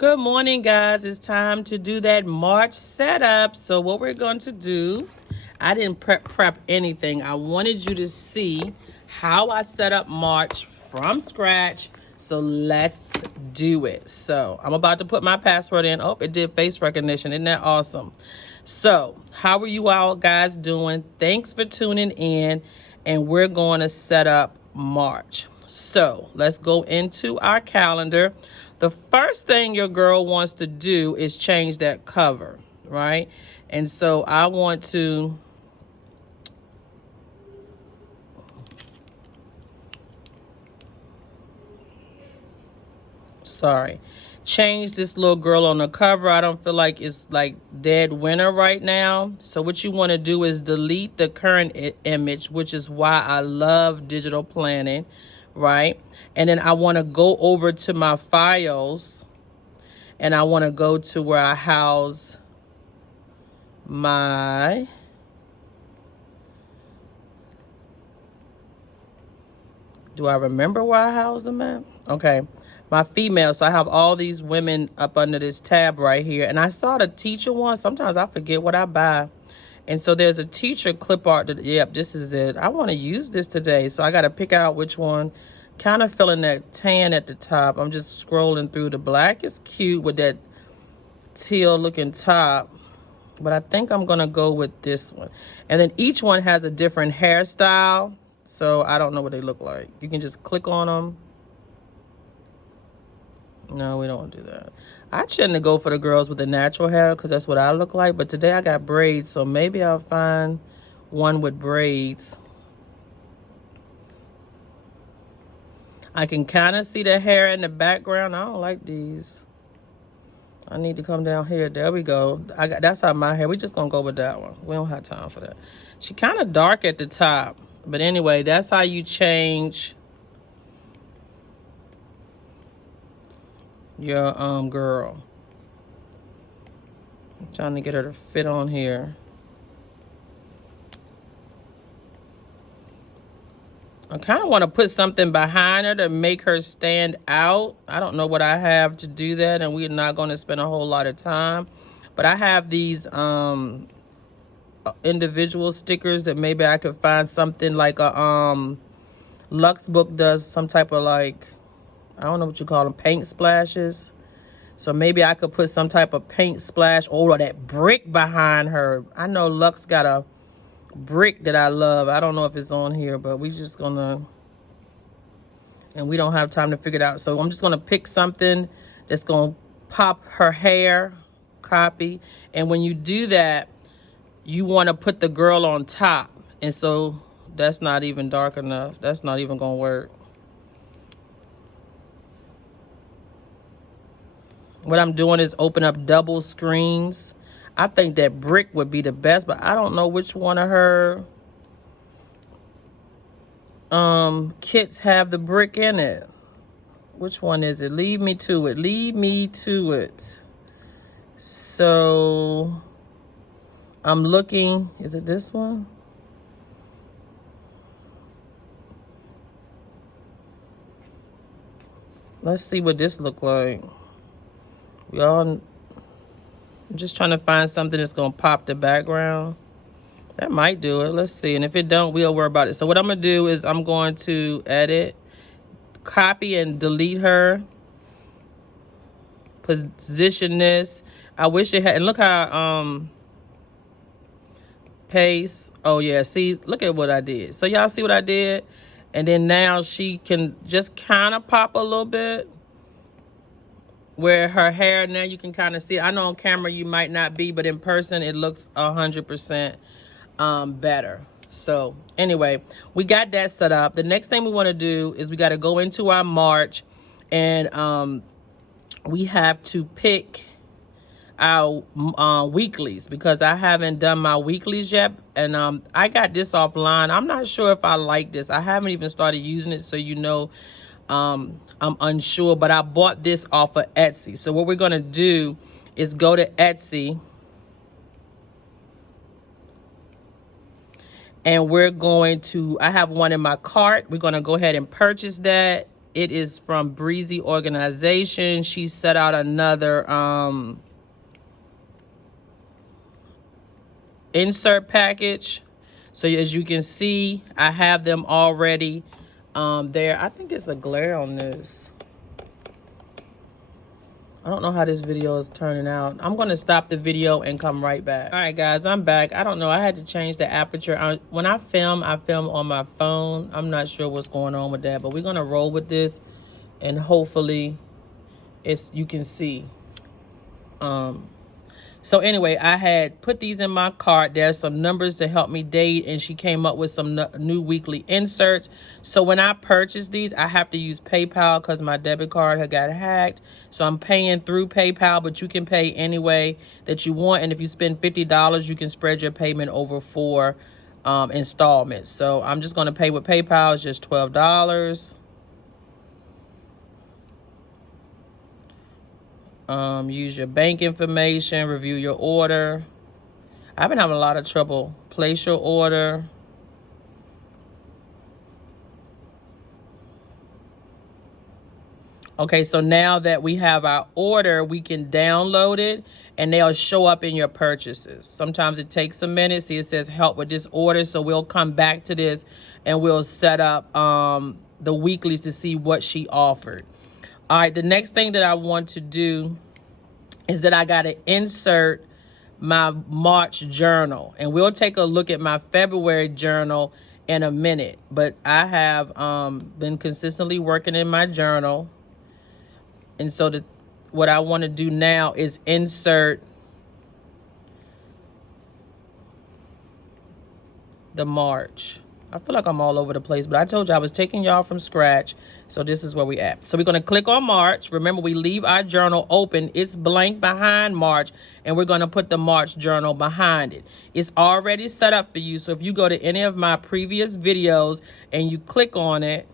Good morning, guys. It's time to do that March setup. So what we're going to do, I didn't prep anything. I wanted you to see how I set up March from scratch. So let's do it. So I'm about to put my password in. Oh, it did face recognition. Isn't that awesome? So how are you all guys doing? Thanks for tuning in. And we're going to set up March. So let's go into our calendar. The first thing your girl wants to do is change that cover, right? And so I want to change this little girl on the cover. I don't feel like it's like dead winter right now. So what you want to do is delete the current image, which is why I love digital planning, right? And then I want to go over to my files and I want to go to where I house my do I remember where I house them at? Okay. My female. So I have all these women up under this tab right here. And I saw the teacher one. Sometimes I forget what I buy. And so there's a teacher clip art. Yep, this is it. I want to use this today. So I got to pick out which one. Kind of feeling that tan at the top. I'm just scrolling through. The black is cute with that teal looking top. But I think I'm going to go with this one. And then each one has a different hairstyle. So I don't know what they look like. You can just click on them. No, we don't do that. I tend to go for the girls with the natural hair because that's what I look like. But today I got braids, so maybe I'll find one with braids. I can kind of see the hair in the background. I don't like these. I need to come down here. There we go. That's how my hair. We just gonna go with that one. We don't have time for that. She kind of dark at the top. But anyway, that's how you change your girl. I'm trying to get her to fit on here. I kind of want to put something behind her to make her stand out. I don't know what I have to do that, and we're not going to spend a whole lot of time. But I have these individual stickers that maybe I could find something like a LuxBook does some type of like, I don't know what you call them, paint splashes. So maybe I could put some type of paint splash or that brick behind her. I know Lux got a brick that I love. I don't know if it's on here, but we just gonna, and we don't have time to figure it out. So I'm just gonna pick something that's gonna pop her hair, copy. And when you do that, you wanna put the girl on top. And so that's not even dark enough. That's not even gonna work. What I'm doing is open up double screens. I think that brick would be the best, but I don't know which one of her kits have the brick in it. Which one is it? Lead me to it. Lead me to it. So I'm looking. Is it this one? Let's see what this look like. I'm just trying to find something that's gonna pop the background. That might do it. Let's see. And if it don't, we'll worry about it. So what I'm gonna do is I'm going to edit, copy and delete her. Position this. I wish it had, and look how paste. Oh yeah, see, look at what I did. So y'all see what I did? And then now she can just kind of pop a little bit. Where her hair, now you can kind of see. I know on camera you might not be, but in person it looks 100% better. So anyway, we got that set up. The next thing we want to do is we got to go into our March, and we have to pick our weeklies because I haven't done my weeklies yet. And I got this offline. I'm not sure if I like this. I haven't even started using it, so you know. I'm unsure, but I bought this off of Etsy. So what we're going to do is go to Etsy and we're going to, I have one in my cart. We're going to go ahead and purchase that. It is from Brezzy Organization. She set out another insert package. So as you can see, I have them already there. I think it's a glare on this. I don't know how this video is turning out. I'm going to stop the video and come right back. All right, guys, I'm back. I don't know. I had to change the aperture. When I film on my phone. I'm not sure what's going on with that, but we're going to roll with this, and hopefully you can see. So anyway, I had put these in my cart. There's some numbers to help me date, and she came up with some new weekly inserts. So when I purchased these, I have to use PayPal because my debit card had got hacked. So I'm paying through PayPal, but you can pay any way that you want. And if you spend $50, you can spread your payment over 4 installments. So I'm just going to pay with PayPal. It's just $12. Use your bank information, review your order. I've been having a lot of trouble. Place your order. Okay, so now that we have our order, we can download it and they'll show up in your purchases. Sometimes it takes a minute. See, it says help with this order. So we'll come back to this and we'll set up the weeklies to see what she offered. All right, the next thing that I want to do is that I got to insert my March journal. And we'll take a look at my February journal in a minute. But I have been consistently working in my journal. And so what I want to do now is insert the March. I feel like I'm all over the place, but I told you I was taking y'all from scratch. So this is where we at. So we're going to click on March. Remember, we leave our journal open. It's blank behind March, and we're going to put the March journal behind it. It's already set up for you. So if you go to any of my previous videos and you click on it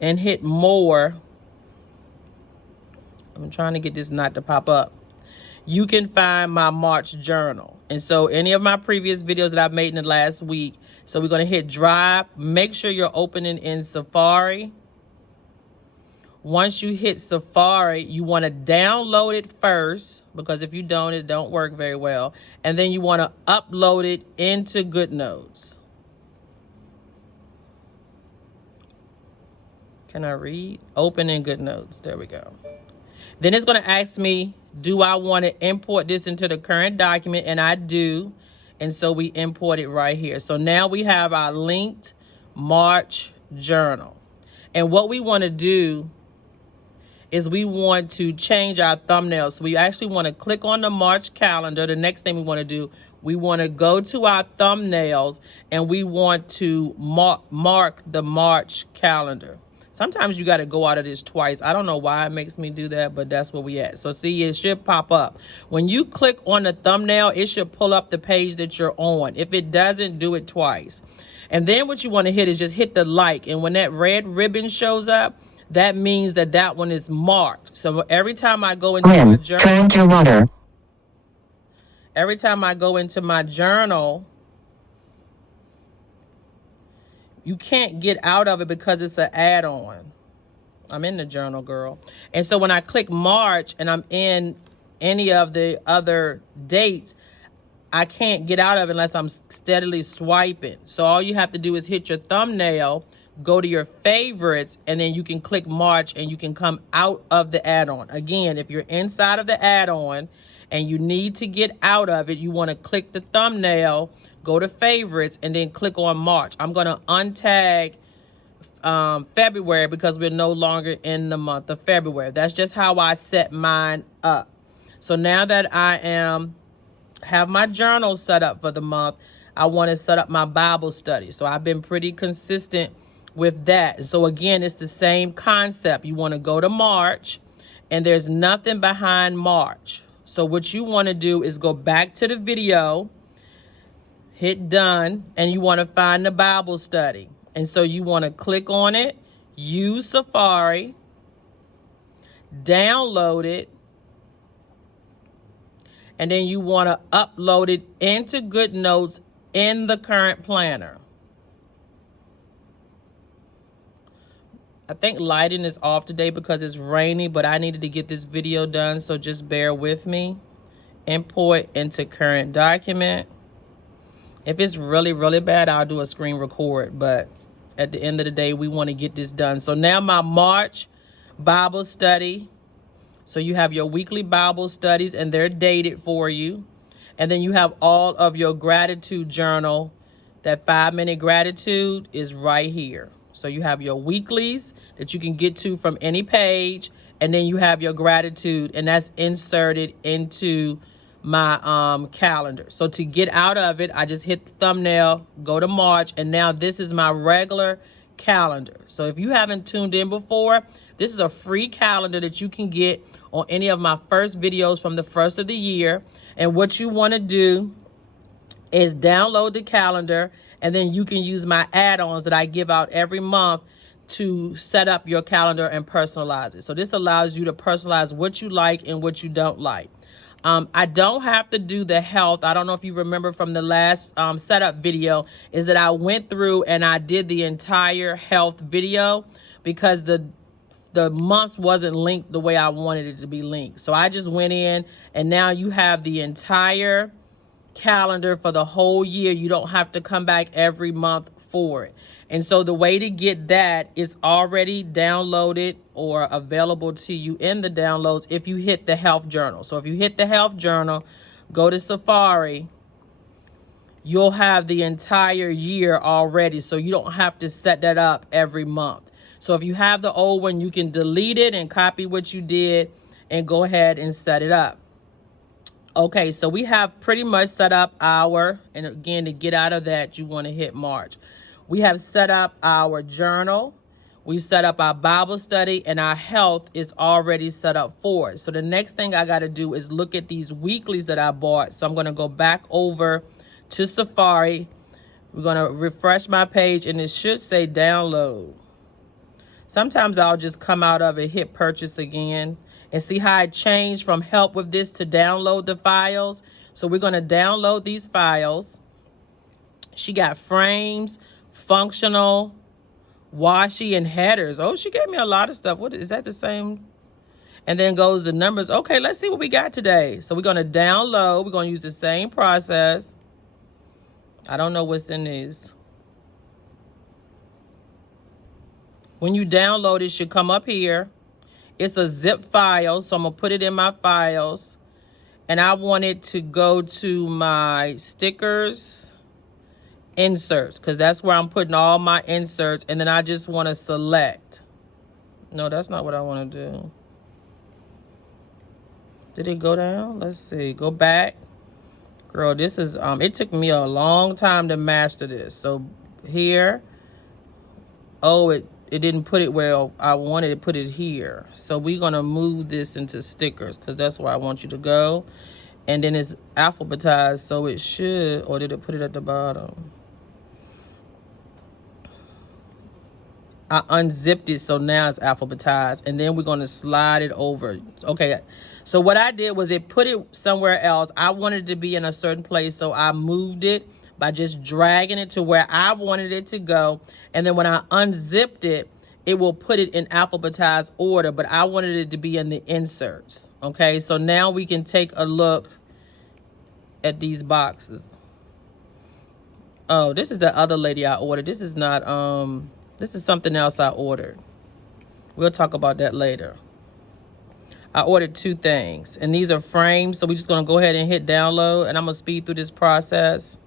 and hit more, I'm trying to get this not to pop up. You can find my March journal. And so any of my previous videos that I've made in the last week. So we're going to hit drive. Make sure you're opening in Safari. Once you hit Safari, you want to download it first, because if you don't, it don't work very well. And then you want to upload it into GoodNotes. Can I read? Open in GoodNotes. There we go. Then it's going to ask me, do I want to import this into the current document? And I do. And so we import it right here. So now we have our linked March journal. And what we want to do is we want to change our thumbnail. So we actually want to click on the March calendar. The next thing we want to do, we want to go to our thumbnails and we want to mark the March calendar. Sometimes you got to go out of this twice. I don't know why it makes me do that, but that's where we at. So see, it should pop up. When you click on the thumbnail, it should pull up the page that you're on. If it doesn't, do it twice. And then what you want to hit is just hit the like. And when that red ribbon shows up, that means that that one is marked. So every time I go into my journal, every time I go into my journal, you can't get out of it because it's an add-on. I'm in the journal, girl. And so when I click March and I'm in any of the other dates, I can't get out of it unless I'm steadily swiping. So all you have to do is hit your thumbnail, go to your favorites, and then you can click March and you can come out of the add-on. Again, if you're inside of the add-on and you need to get out of it, you want to click the thumbnail, go to favorites, and then click on March. I'm going to untag February because we're no longer in the month of February. That's just how I set mine up. So now that I have my journal set up for the month, I want to set up my Bible study. So I've been pretty consistent with that. So again, it's the same concept. You want to go to March and there's nothing behind March. So what you want to do is go back to the video, hit done, and you want to find the Bible study. And so you want to click on it, use Safari, download it, and then you want to upload it into GoodNotes in the current planner. I think lighting is off today because it's rainy, but I needed to get this video done, so just bear with me. Import into current document. If it's really, really bad, I'll do a screen record, but at the end of the day, we want to get this done. So now my March Bible study. So you have your weekly Bible studies, and they're dated for you. And then you have all of your gratitude journal. That 5-minute gratitude is right here. So you have your weeklies that you can get to from any page. And then you have your gratitude, and that's inserted into my calendar. So to get out of it, I just hit the thumbnail, go to March, and now this is my regular calendar. So if you haven't tuned in before, this is a free calendar that you can get on any of my first videos from the first of the year. And what you want to do is download the calendar, and then you can use my add-ons that I give out every month to set up your calendar and personalize it. So this allows you to personalize what you like and what you don't like. I don't have to do the health. I don't know if you remember from the last setup video, is that I went through and I did the entire health video because the months wasn't linked the way I wanted it to be linked. So I just went in, and now you have the entire calendar for the whole year. You don't have to come back every month for it. And so the way to get that is already downloaded or available to you in the downloads if you hit the health journal. So if you hit the health journal, go to Safari, you'll have the entire year already. So you don't have to set that up every month. So if you have the old one, you can delete it and copy what you did and go ahead and set it up. Okay, so we have pretty much set up our, and again, to get out of that, you want to hit March. We have set up our journal. We've set up our Bible study, and our health is already set up for it. So the next thing I got to do is look at these weeklies that I bought. So I'm going to go back over to Safari. We're going to refresh my page, and it should say download. Sometimes I'll just come out of it, hit purchase again, and see how it changed from help with this to download the files. So we're going to download these files. She got frames, functional, washi, and headers. Oh, she gave me a lot of stuff. What is that, the same? And then goes the numbers. Okay, let's see what we got today. So we're going to download. We're going to use the same process. I don't know what's in these. When you download, it should come up here. It's a zip file, so I'm going to put it in my files. And I want it to go to my stickers, inserts, because that's where I'm putting all my inserts. And then I just want to select. No, that's not what I want to do. Did it go down? Let's see. Go back. Girl, this is, it took me a long time to master this. So here, oh, it didn't put it where I wanted to put it here. So we're going to move this into stickers because that's where I want you to go. And then it's alphabetized, so it should, or did it put it at the bottom? I unzipped it, so now it's alphabetized. And then we're going to slide it over. Okay, so what I did was it put it somewhere else. I wanted it to be in a certain place, so I moved it by just dragging it to where I wanted it to go. And then when I unzipped it, it will put it in alphabetized order, but I wanted it to be in the inserts. Okay, so now we can take a look at these boxes. Oh, this is the other lady I ordered. This is not, this is something else I ordered. We'll talk about that later. I ordered 2 things, and these are frames. So we're just gonna go ahead and hit download, and I'm gonna speed through this process.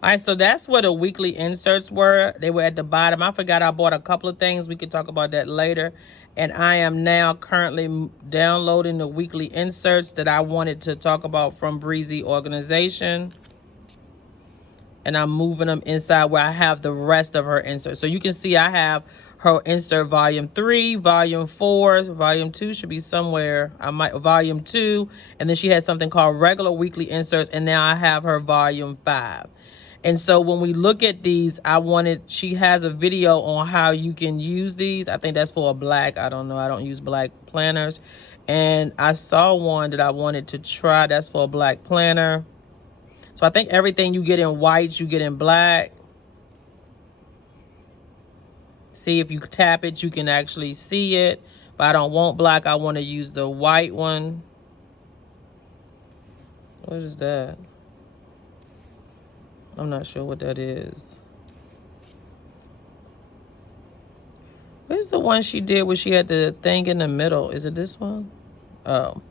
All right, so that's what the weekly inserts were. They were at the bottom. I forgot I bought a couple of things. We could talk about that later. And I am now currently downloading the weekly inserts that I wanted to talk about from Brezzy Organization. and I'm moving them inside where I have the rest of her inserts. So you can see I have her insert volume 3, volume 4, volume 2 should be somewhere. Volume 2, and then she has something called regular weekly inserts, and now I have her volume 5. And so when we look at these, she has a video on how you can use these. I think that's for a black, I don't know, I don't use black planners. And I saw one that I wanted to try, that's for a black planner. So I think everything you get in white, you get in black. See, if you tap it, you can actually see it. But I don't want black, I want to use the white one. What is that? I'm not sure what that is. Where's the one she did where she had the thing in the middle? Is it this one? Oh.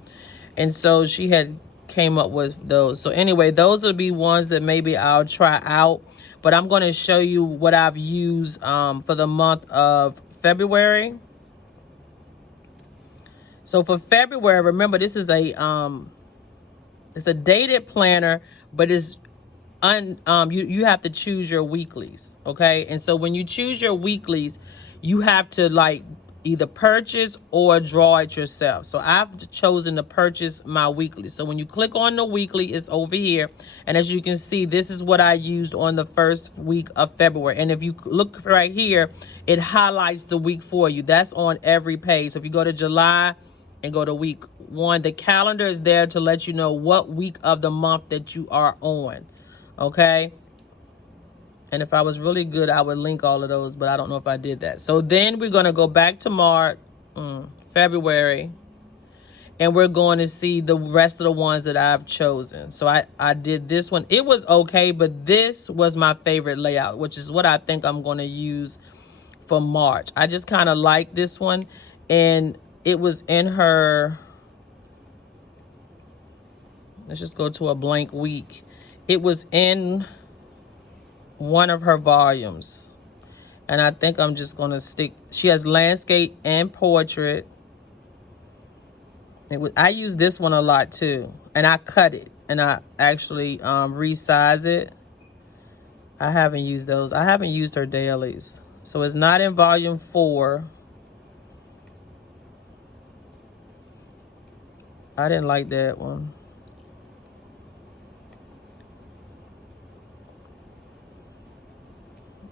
And so she had came up with those. So anyway, those will be ones that maybe I'll try out. But I'm going to show you what I've used for the month of February. So for February, remember this is it's a dated planner, but it's you have to choose your weeklies, okay? And so when you choose your weeklies, you have to like either purchase or draw it yourself. So I've chosen to purchase my weekly. So when you click on the weekly, it's over here. And as you can see, this is what I used on the first week of February. And if you look right here, it highlights the week for you. That's on every page. So if you go to July and go to week 1, the calendar is there to let you know what week of the month that you are on. Okay. And if I was really good, I would link all of those, but I don't know if I did that. So then we're going to go back to February, and we're going to see the rest of the ones that I've chosen. So I did this one. It was okay, but this was my favorite layout, which is what I think I'm going to use for March. I just kind of like this one, and it was in her, let's just go to a blank week. It was in one of her volumes, and I think I'm just going to stick. She has landscape and portrait. I use this one a lot too, and I cut it, and I actually resize it. I haven't used those. I haven't used her dailies, so it's not in volume 4. I didn't like that one.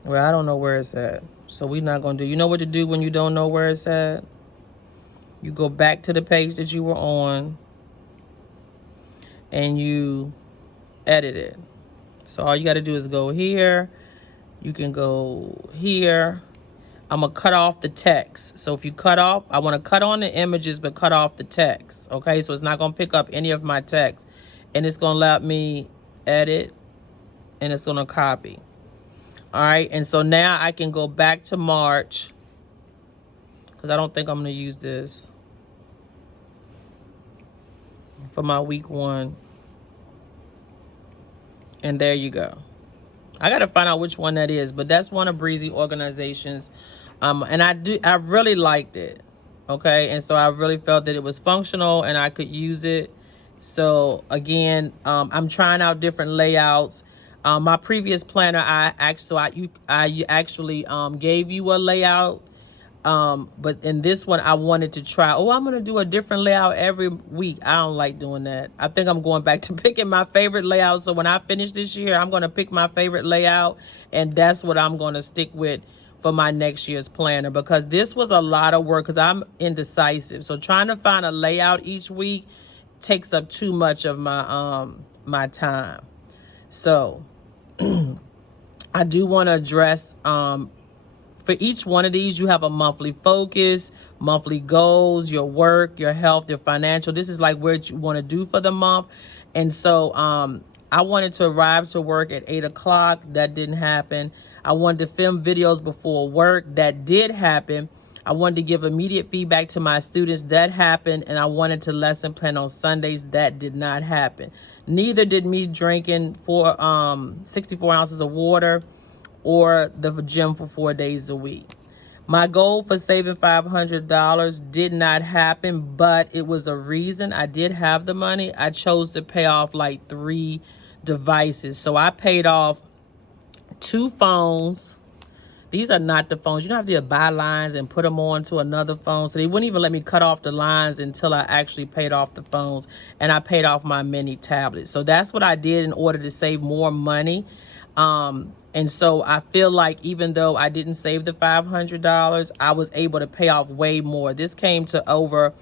Well, I don't know where it's at. So we're not going to do, you know what to do when you don't know where it's at? You go back to the page that you were on and you edit it. So all you got to do is go here. You can go here. I'm going to cut off the text. So if you cut off, I want to cut on the images, but cut off the text. Okay, so it's not going to pick up any of my text. And it's going to let me edit, and it's going to copy. All right, and so now I can go back to March, because I don't think I'm going to use this for my week 1. And there you go. I got to find out which one that is, but that's one of Brezzy Organization's. And I really liked it. Okay, and so I really felt that it was functional and I could use it. So again, I'm trying out different layouts. My previous planner, I actually gave you a layout, but in this one, I wanted to try. Oh, I'm gonna do a different layout every week. I don't like doing that. I think I'm going back to picking my favorite layout. So when I finish this year, I'm gonna pick my favorite layout, and that's what I'm gonna stick with for my next year's planner, because this was a lot of work because I'm indecisive. So trying to find a layout each week takes up too much of my my time. So I do want to address, for each one of these, you have a monthly focus, monthly goals, your work, your health, your financial. This is like what you want to do for the month. And so I wanted to arrive to work at 8 o'clock. That didn't happen. I wanted to film videos before work. That did happen. I wanted to give immediate feedback to my students. That happened. And I wanted to lesson plan on Sundays. That did not happen. Neither did me drinking 64 ounces of water or the gym for 4 days a week. My goal for saving $500 did not happen, but it was a reason. I did have the money. I chose to pay off like 3 devices. So I paid off 2 phones. These are not the phones. You don't have to buy lines and put them on to another phone. So they wouldn't even let me cut off the lines until I actually paid off the phones and I paid off my mini tablet. So that's what I did in order to save more money. And so I feel like even though I didn't save the $500, I was able to pay off way more. This came to over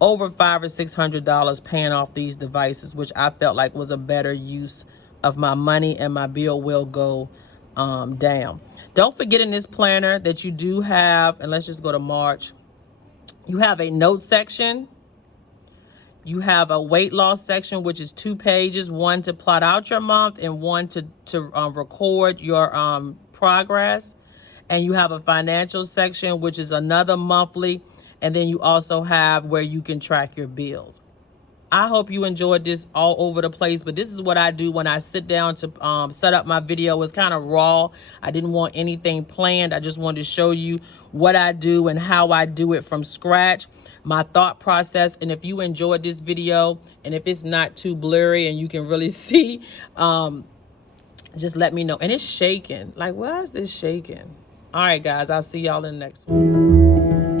over $500 or $600 paying off these devices, which I felt like was a better use of my money, and my bill will go down. Don't forget in this planner that you do have, and let's just go to March, you have a note section. You have a weight loss section, which is 2 pages, one to plot out your month and one to record your progress. And you have a financial section, which is another monthly. And then you also have where you can track your bills. I hope you enjoyed this all over the place, but this is what I do when I sit down to set up my video. It's kind of raw. I didn't want anything planned. I just wanted to show you what I do and how I do it from scratch, my thought process. And if you enjoyed this video, and if it's not too blurry and you can really see, just let me know. And it's shaking. Like, why is this shaking? All right, guys, I'll see y'all in the next one.